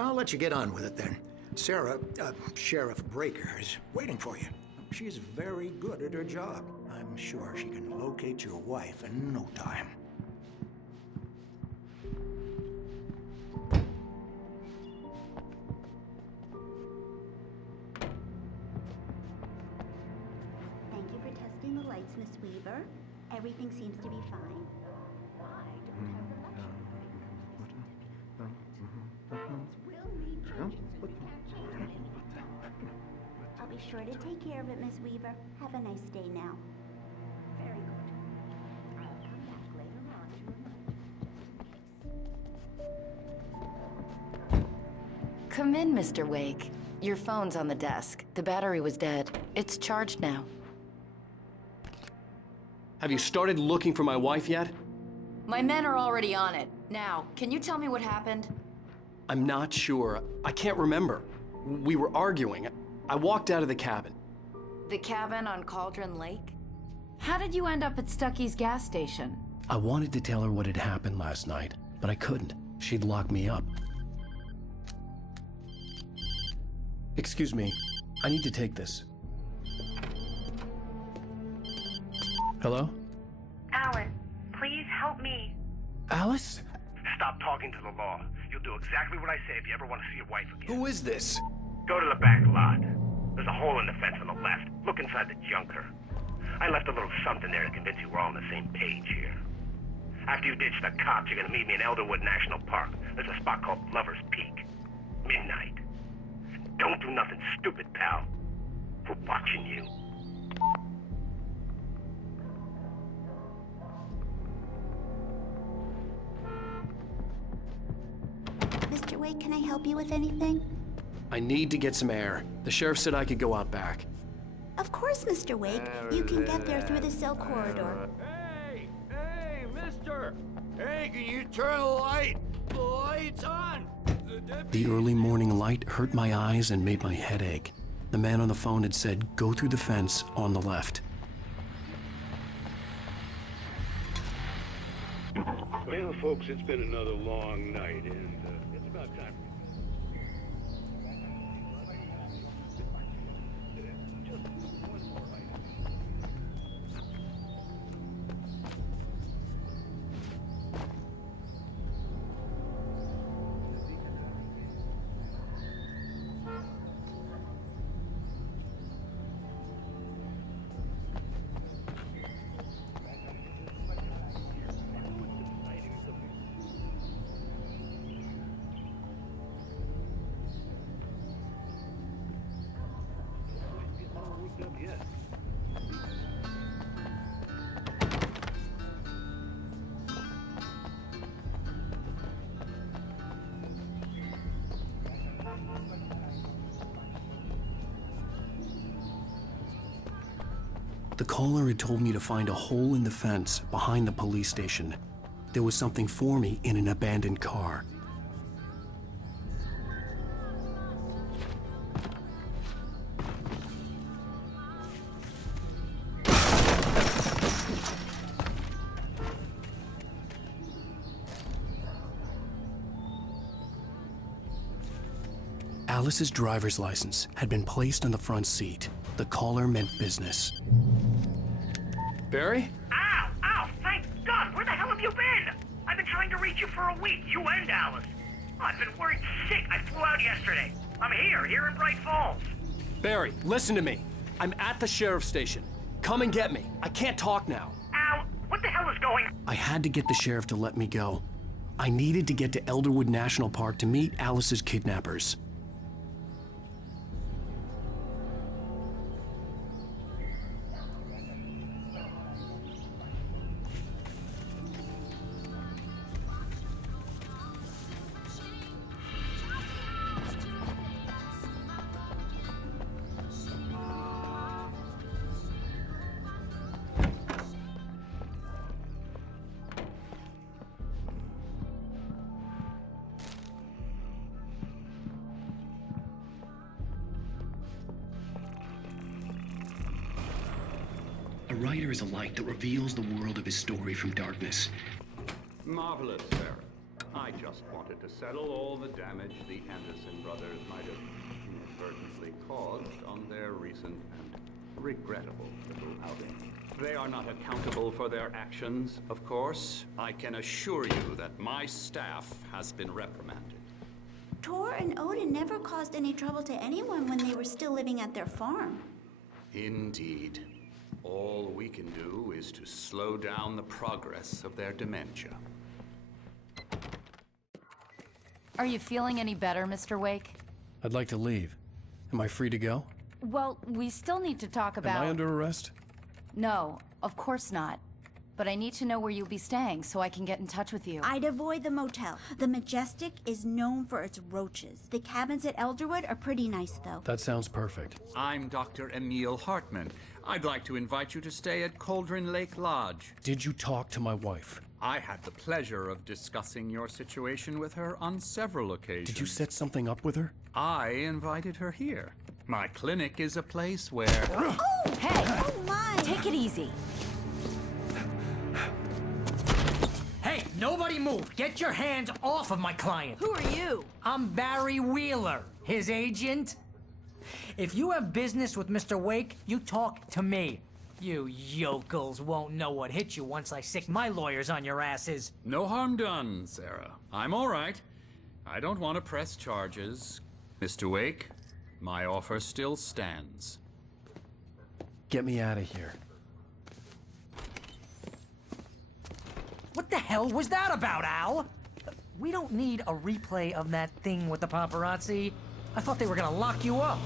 I'll let you get on with it then. Sarah, Sheriff Breaker, is waiting for you. She's very good at her job. I'm sure she can locate your wife in no time. Thank you for testing the lights, Miss Weaver. Everything seems to be fine. Why don't have the I'll be sure to take care of it, Miss Weaver. Have a nice day now. Very good. I'll come back later on to remind you just in case. Come in, Mr. Wake. Your phone's on the desk. The battery was dead. It's charged now. Have you started looking for my wife yet? My men are already on it. Now, can you tell me what happened? I'm not sure. I can't remember. We were arguing. I walked out of the cabin. The cabin on Cauldron Lake? How did you end up at Stucky's gas station? I wanted to tell her what had happened last night, but I couldn't. She'd lock me up. Excuse me. I need to take this. Hello? Alan, please help me. Alice? Stop talking to the law. You'll do exactly what I say if you ever want to see your wife again. Who is this? Go to the back lot. There's a hole in the fence on the left. Look inside the junker. I left a little something there to convince you we're all on the same page here. After you ditch the cops, you're gonna meet me in Elderwood National Park. There's a spot called Lover's Peak. Midnight. Don't do nothing stupid, pal. We're watching you. Mr. Wake, can I help you with anything? I need to get some air. The sheriff said I could go out back. Of course, Mr. Wake. You can get there through the cell corridor. Hey, mister! Hey, can you turn the light? The light's on! The early morning light hurt my eyes and made my head ache. The man on the phone had said, go through the fence on the left. Well, folks, it's been another long night, and it's about time for just one more item. The caller had told me to find a hole in the fence behind the police station. There was something for me in an abandoned car. Alice's driver's license had been placed on the front seat. The caller meant business. Barry? Ow! Ow! Thank God! Where the hell have you been? I've been trying to reach you for a week, you and Alice. Oh, I've been worried sick. I flew out yesterday. I'm here in Bright Falls. Barry, listen to me. I'm at the sheriff's station. Come and get me. I can't talk now. Ow! What the hell is going on? I had to get the sheriff to let me go. I needed to get to Elderwood National Park to meet Alice's kidnappers. A writer is a light that reveals the world of his story from darkness. Marvelous, sir. I I just wanted to settle all the damage the Anderson brothers might have inadvertently caused on their recent and regrettable little outing. They are not accountable for their actions, of course. I can assure you that my staff has been reprimanded. Tor and Odin never caused any trouble to anyone when they were still living at their farm. Indeed. All we can do is to slow down the progress of their dementia. Are you feeling any better, Mr. Wake? I'd like to leave. Am I free to go? Well, we still need to talk about... Am I under arrest? No, of course not. But I need to know where you'll be staying so I can get in touch with you. I'd avoid the motel. The Majestic is known for its roaches. The cabins at Elderwood are pretty nice, though. That sounds perfect. I'm Dr. Emil Hartman. I'd like to invite you to stay at Cauldron Lake Lodge. Did you talk to my wife? I had the pleasure of discussing your situation with her on several occasions. Did you set something up with her? I invited her here. My clinic is a place where... Oh! Hey! Oh, my! Take it easy. Hey, nobody move! Get your hands off of my client! Who are you? I'm Barry Wheeler, his agent. If you have business with Mr. Wake, you talk to me. You yokels won't know what hit you once I sick my lawyers on your asses. No harm done, Sarah. I'm all right. I don't want to press charges. Mr. Wake, my offer still stands. Get me out of here. What the hell was that about, Al? We don't need a replay of that thing with the paparazzi. I thought they were gonna lock you up.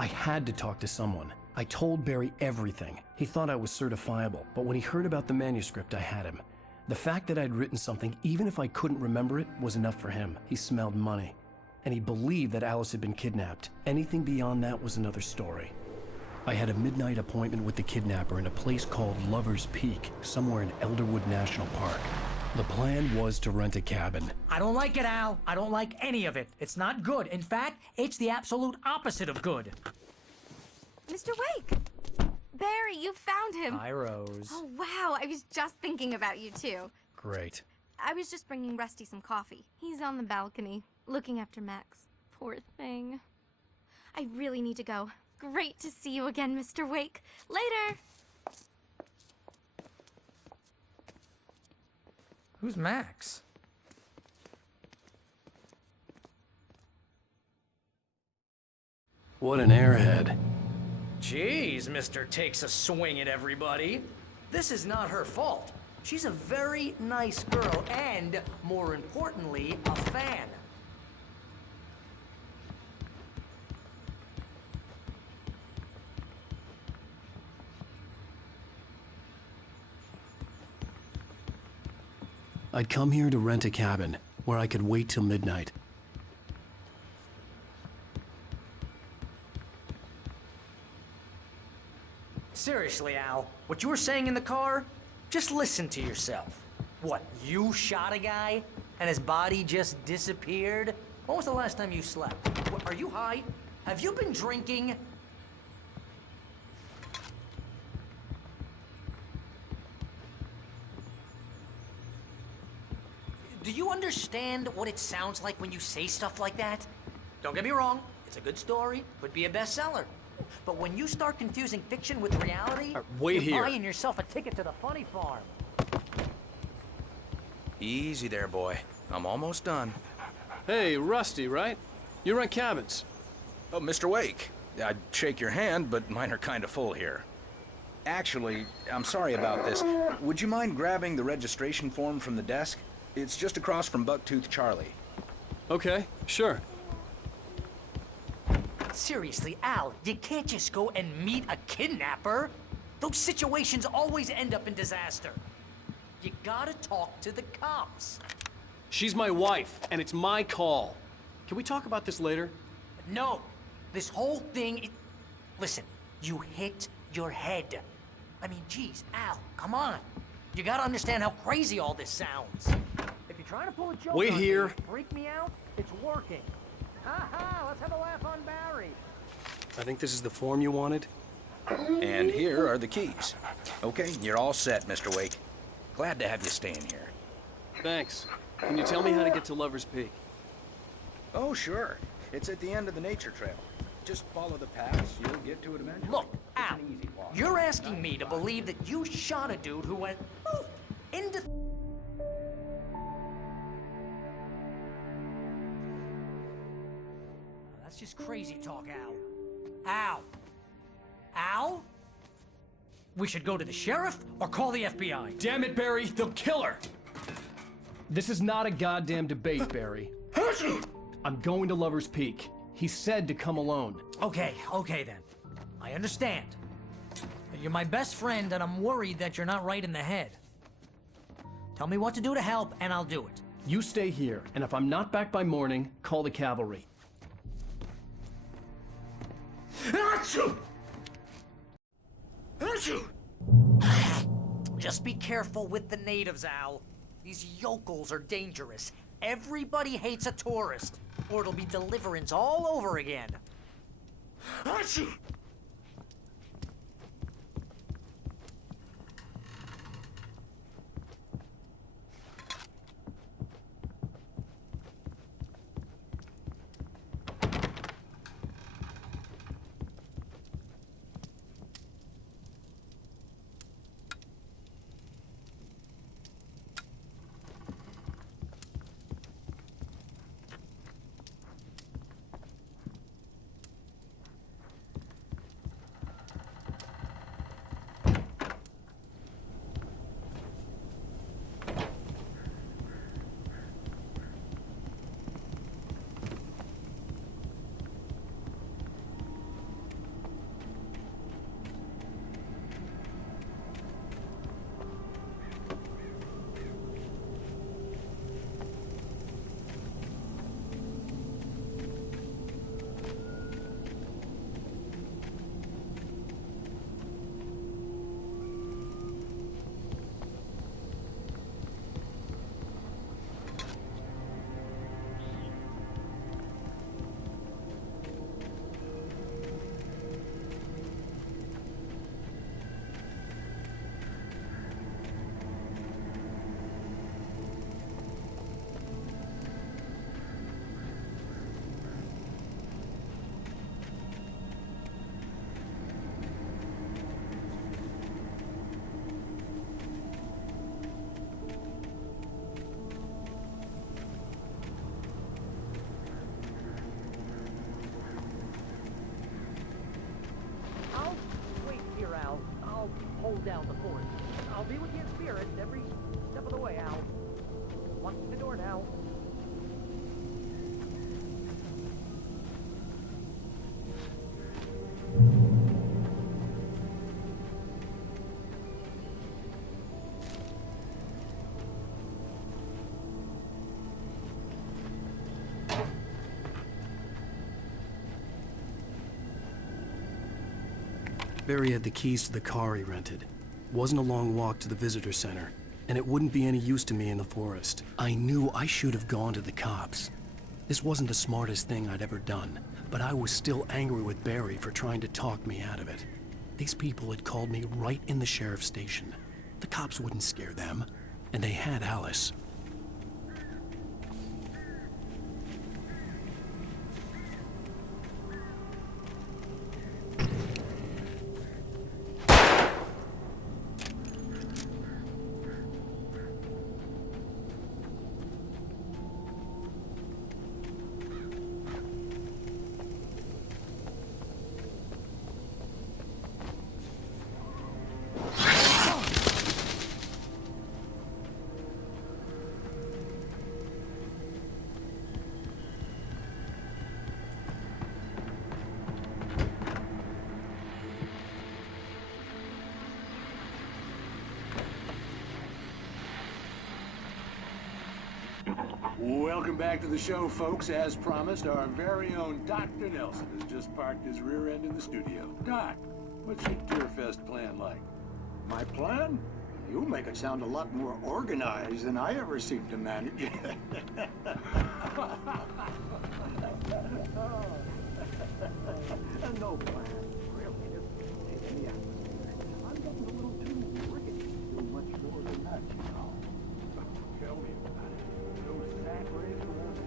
I had to talk to someone. I told Barry everything. He thought I was certifiable, but when he heard about the manuscript, I had him. The fact that I'd written something, even if I couldn't remember it, was enough for him. He smelled money. And he believed that Alice had been kidnapped. Anything beyond that was another story. I had a midnight appointment with the kidnapper in a place called Lover's Peak, somewhere in Elderwood National Park. The plan was to rent a cabin. I don't like it, Al. I don't like any of it. It's not good. In fact, it's the absolute opposite of good. Mr. Wake! Barry, you found him! Hi, Rose. Oh, wow. I was just thinking about you, too. Great. I was just bringing Rusty some coffee. He's on the balcony, looking after Max. Poor thing. I really need to go. Great to see you again, Mr. Wake. Later! Who's Max? What an airhead. Jeez, Mr. Takes a swing at everybody. This is not her fault. She's a very nice girl and, more importantly, a fan. I'd come here to rent a cabin, where I could wait till midnight. Seriously, Al, what you were saying in the car? Just listen to yourself. What, you shot a guy, and his body just disappeared? When was the last time you slept? What, are you high? Have you been drinking? Do you understand what it sounds like when you say stuff like that? Don't get me wrong, it's a good story, could be a bestseller. But when you start confusing fiction with reality, wait you're here. buying yourself a ticket to the funny farm. Easy there, boy. I'm almost done. Hey, Rusty, right? You rent cabins. Oh, Mr. Wake. I'd shake your hand, but mine are kind of full here. Actually, I'm sorry about this. Would you mind grabbing the registration form from the desk? It's just across from Bucktooth Charlie. Okay, sure. Seriously, Al, you can't just go and meet a kidnapper. Those situations always end up in disaster. You gotta talk to the cops. She's my wife, and it's my call. Can we talk about this later? No, this whole thing, listen, you hit your head. I mean, geez, Al, come on. You gotta understand how crazy all this sounds. If you're trying to pull a joke Wait on here. me, freak me out, it's working. Ha ha, let's have a laugh on Barry. I think this is the form you wanted. And here are the keys. Okay, you're all set, Mr. Wake. Glad to have you staying here. Thanks. Can you tell me how to get to Lover's Peak? Oh, sure. It's at the end of the nature trail. Just follow the paths, you'll get to it eventually. Look, Al, you're asking me to believe that you shot a dude who went poof, into... That's just crazy talk, Al. Al! Al? We should go to the sheriff or call the FBI. Damn it, Barry, they'll kill her! This is not a goddamn debate, Barry. I'm going to Lover's Peak. He said to come alone. Okay then. I understand. But you're my best friend and I'm worried that you're not right in the head. Tell me what to do to help and I'll do it. You stay here, and if I'm not back by morning, call the cavalry. Just be careful with the natives, Al. These yokels are dangerous. Everybody hates a tourist, or it'll be Deliverance all over again. Hold down the fort. I'll be with you in spirit every step of the way, Al. Lock the door now. Barry had the keys to the car he rented. Wasn't a long walk to the visitor center, and it wouldn't be any use to me in the forest. I knew I should have gone to the cops. This wasn't the smartest thing I'd ever done, but I was still angry with Barry for trying to talk me out of it. These people had called me right in the sheriff's station. The cops wouldn't scare them, and they had Alice. Welcome back to the show, folks. As promised, our very own Dr. Nelson has just parked his rear end in the studio. Doc, what's your Deerfest plan like? My plan? You make it sound a lot more organized than I ever seem to manage. No plan, really. nuts, you know. Tell me about it. Those sack race around here.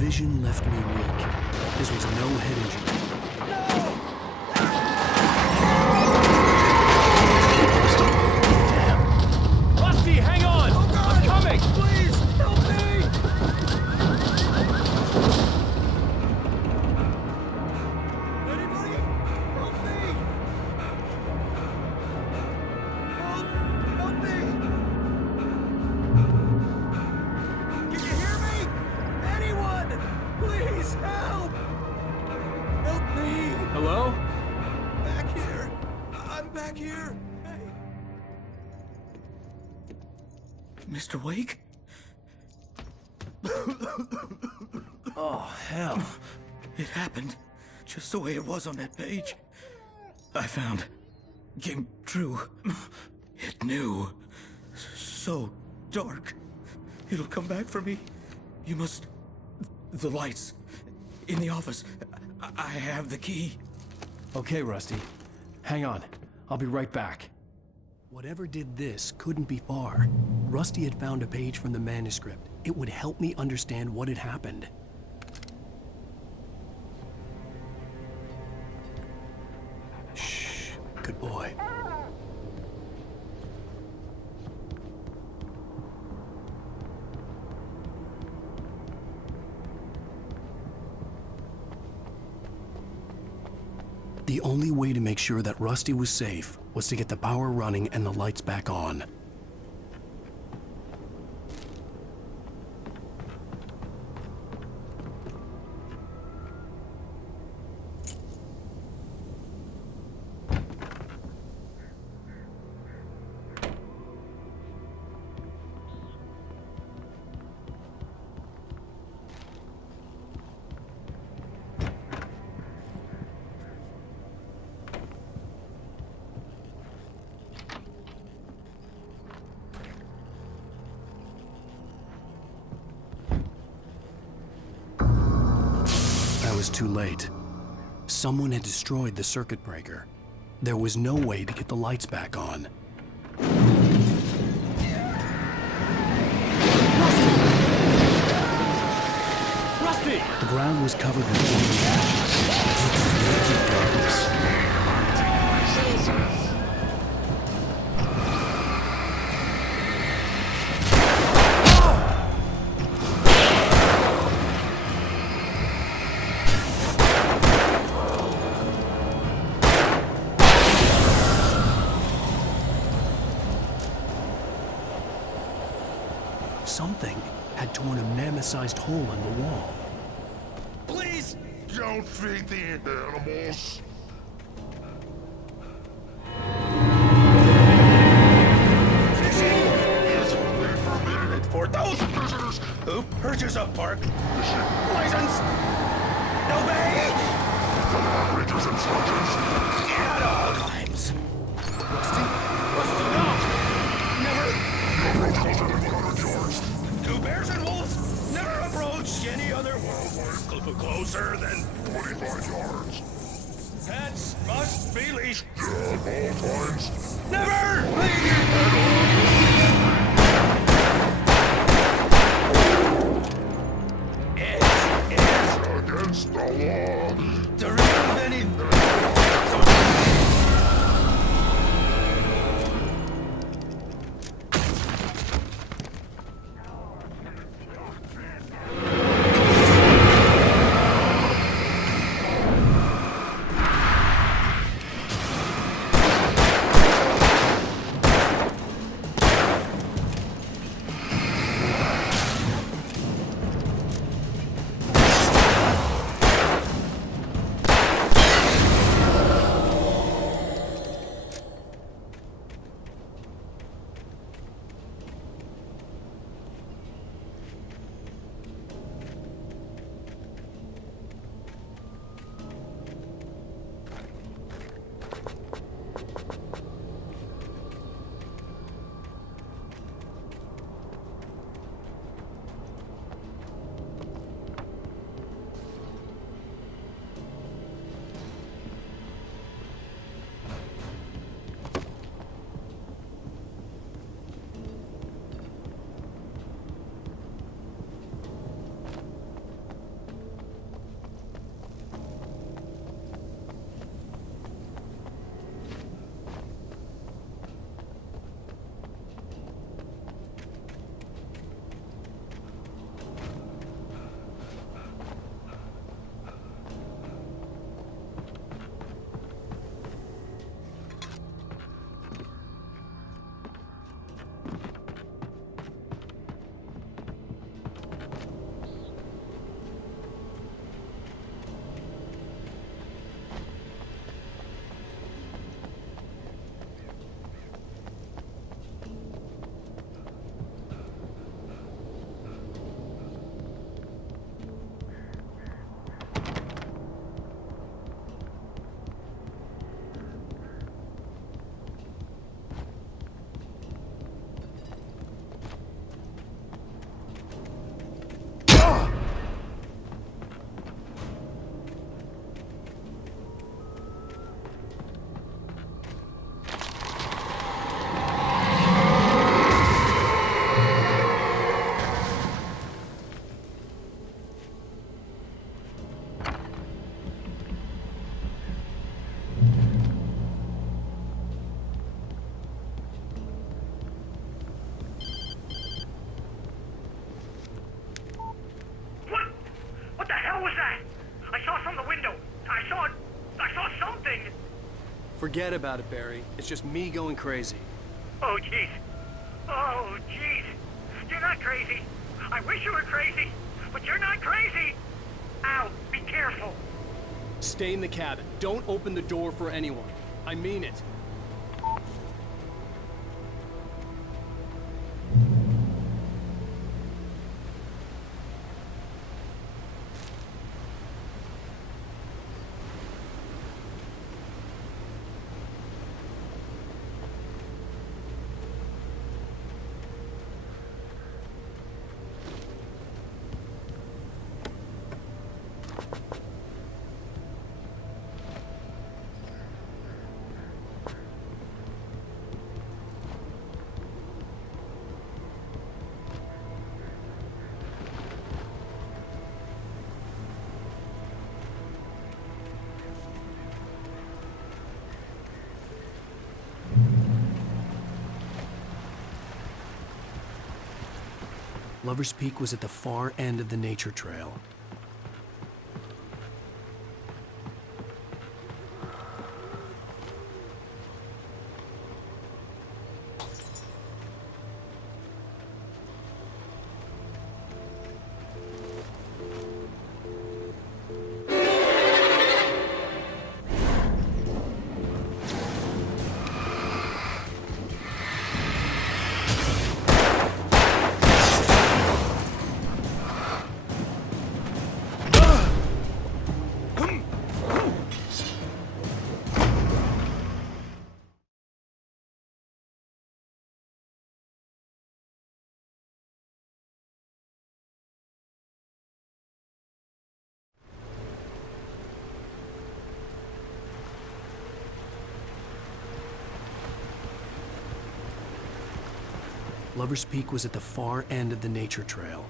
vision left me weak. This was no head injury. Rusty, hang on! Oh God! I'm coming! Please, help me! Anybody? Help me! Help me! Can you hear me? Anyone! Please, help! Help me! Hello? Back here! I'm back here! Hey! Mr. Wake? Oh, hell. It happened just the way it was on that page. I found. Came true. It knew. So dark. It'll come back for me. You must... The lights. In the office. I have the key. Okay, Rusty. Hang on. I'll be right back. Whatever did this couldn't be far. Rusty had found a page from the manuscript. It would help me understand what had happened. Shh. Good boy. The only way to make sure that Rusty was safe was to get the power running and the lights back on. I was too late. Someone had destroyed the circuit breaker. There was no way to get the lights back on. Rusty! The ground was covered with glowing ashes. Naked darkness. Something had torn a mammoth-sized hole in the wall. Please! Don't feed the animals! Fishing is only permitted for those visitors who purchase a park license. Obey! Rangers instructions. At all times. Rusty? Rusty, no! Never. No approach closer than 100 yards. Two bears and wolves never approach any other wildlife closer than 25 yards. Pets must be leashed. Yeah, all times. Never leave at all. It is against the law to remove any. Forget about it, Barry. It's just me going crazy. Oh, jeez. Oh, jeez. You're not crazy. I wish you were crazy, but you're not crazy. Ow, be careful. Stay in the cabin. Don't open the door for anyone. I mean it. Lover's Peak was at the far end of the nature trail. Lover's Peak was at the far end of the nature trail.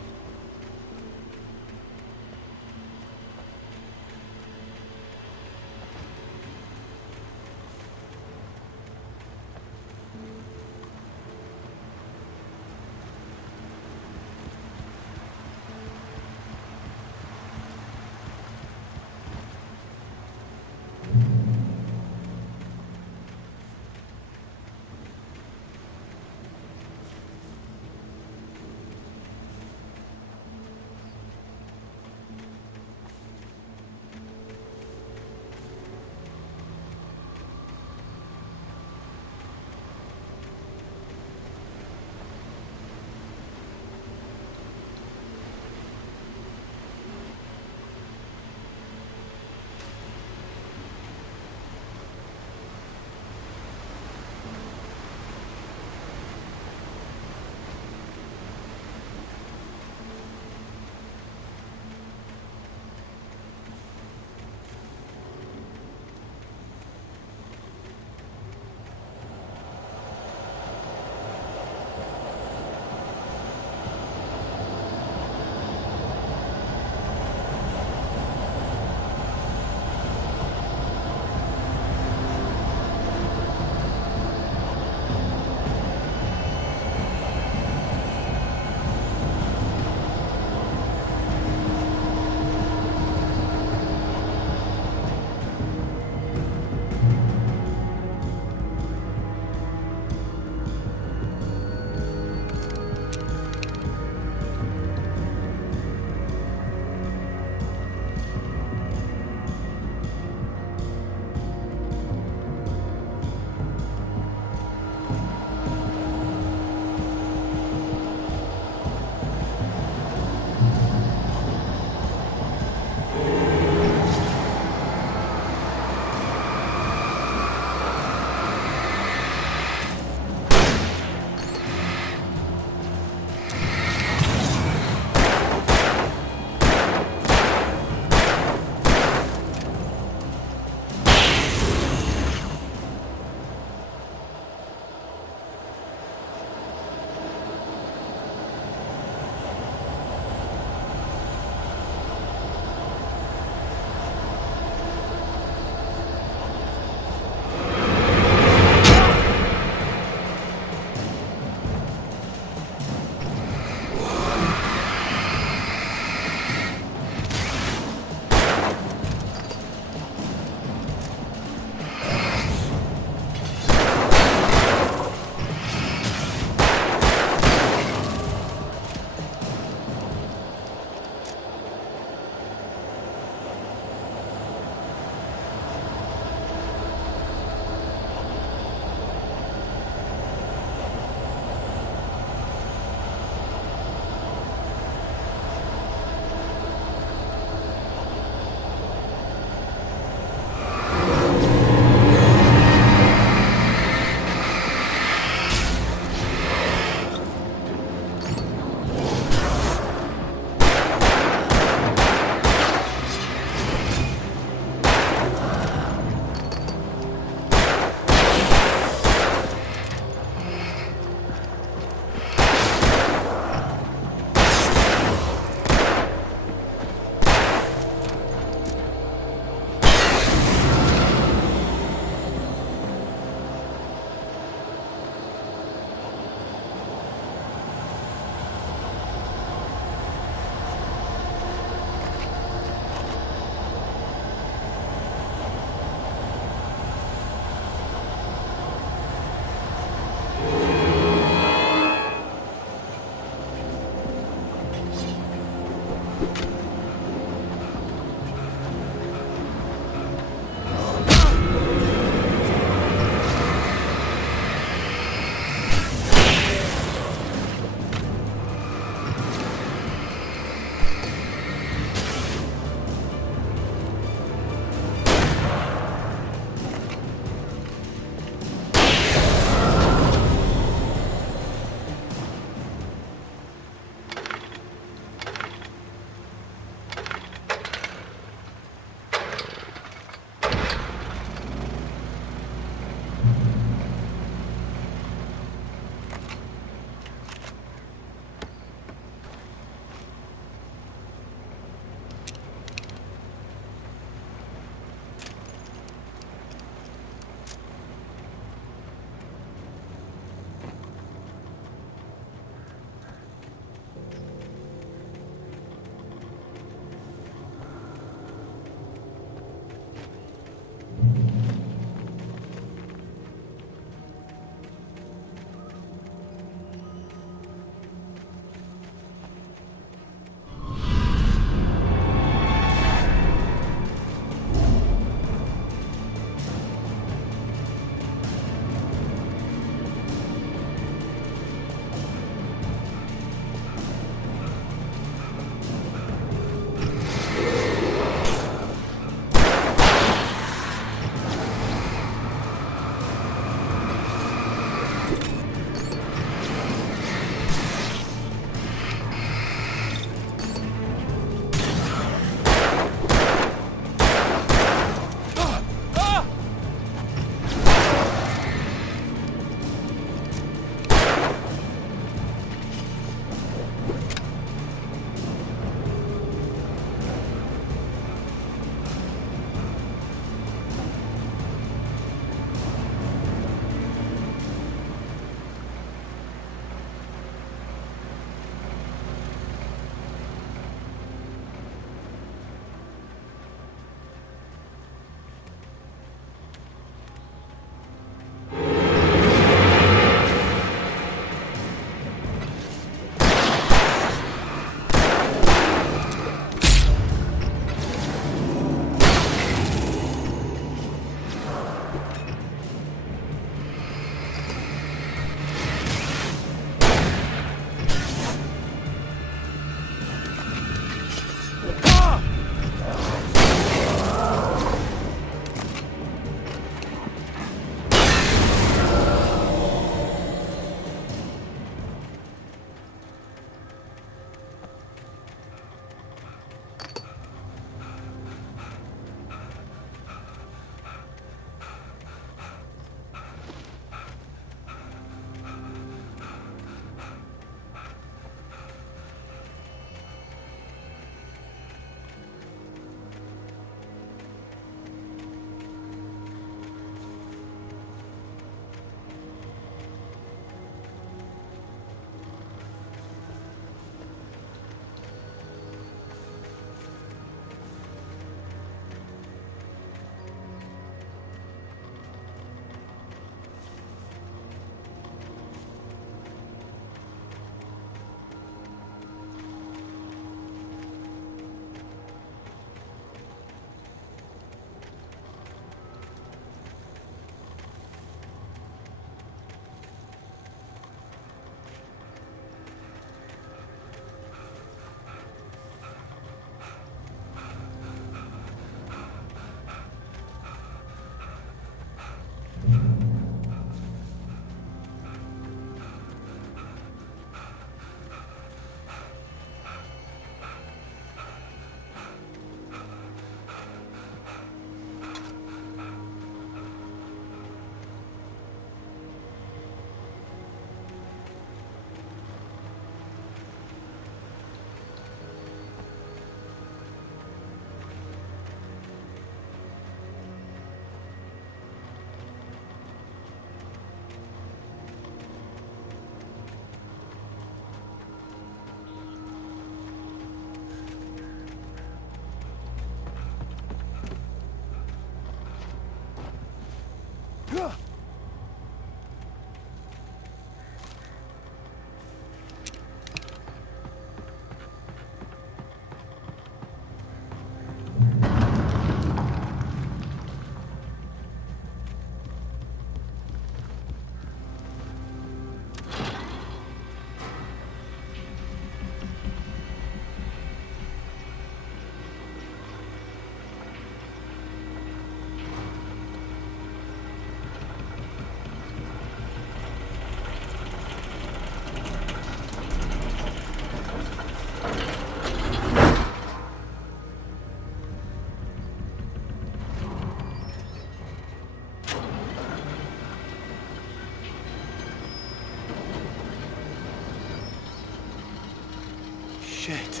Shit.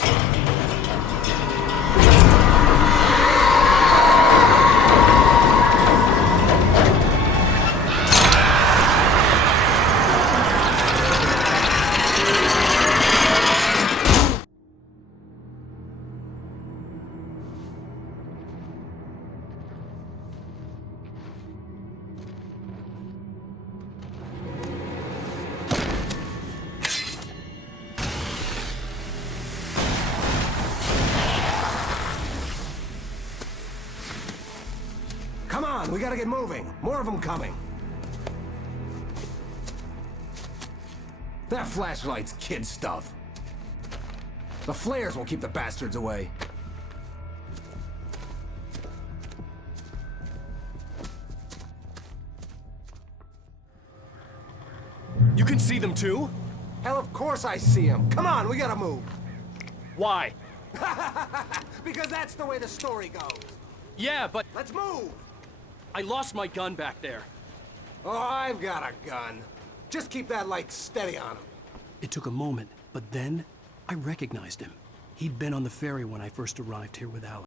Come on, we gotta get moving. More of them coming. That flashlight's kid stuff. The flares won't keep the bastards away. You can see them too? Hell, of course I see them. Come on, we gotta move. Why? Because that's the way the story goes. Yeah, but... Let's move! I lost my gun back there. Oh, I've got a gun. Just keep that light steady on him. It took a moment, but then I recognized him. He'd been on the ferry when I first arrived here with Alex.